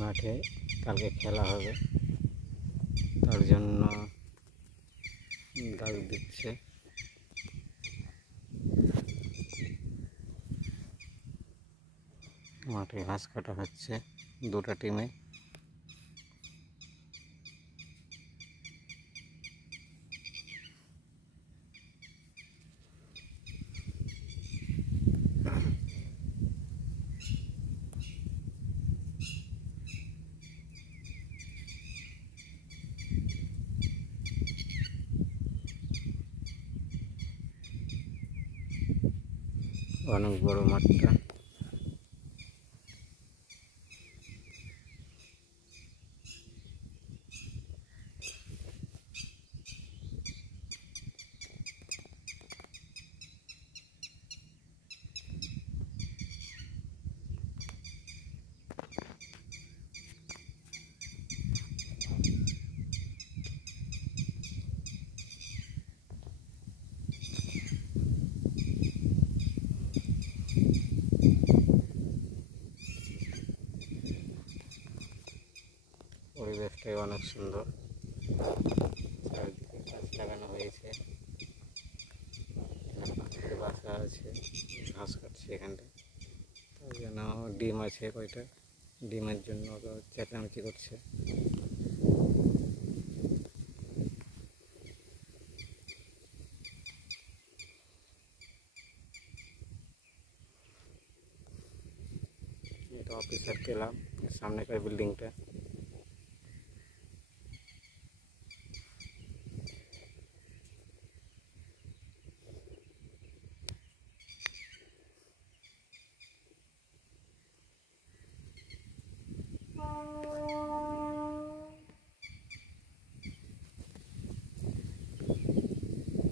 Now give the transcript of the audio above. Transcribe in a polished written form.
মাঠে কালকে খেলা হবে, তার জন্য দাগ দিচ্ছে। মাঠে ঘাস কাটা হচ্ছে দুটো টিমে। অনেক বড় মাঠটা। পরিবেশটাই অনেক সুন্দর, চারিদিকে গাছ লাগানো হয়েছে, পাখিতে বাসা আছে, ঘাস কাটছে এখানটায়। তার জন্য ডিম আছে কয়টা, ডিমের জন্য চেঁচামেচি করছে। এটা অফিসার ক্লাব, সামনেকার বিল্ডিংটা।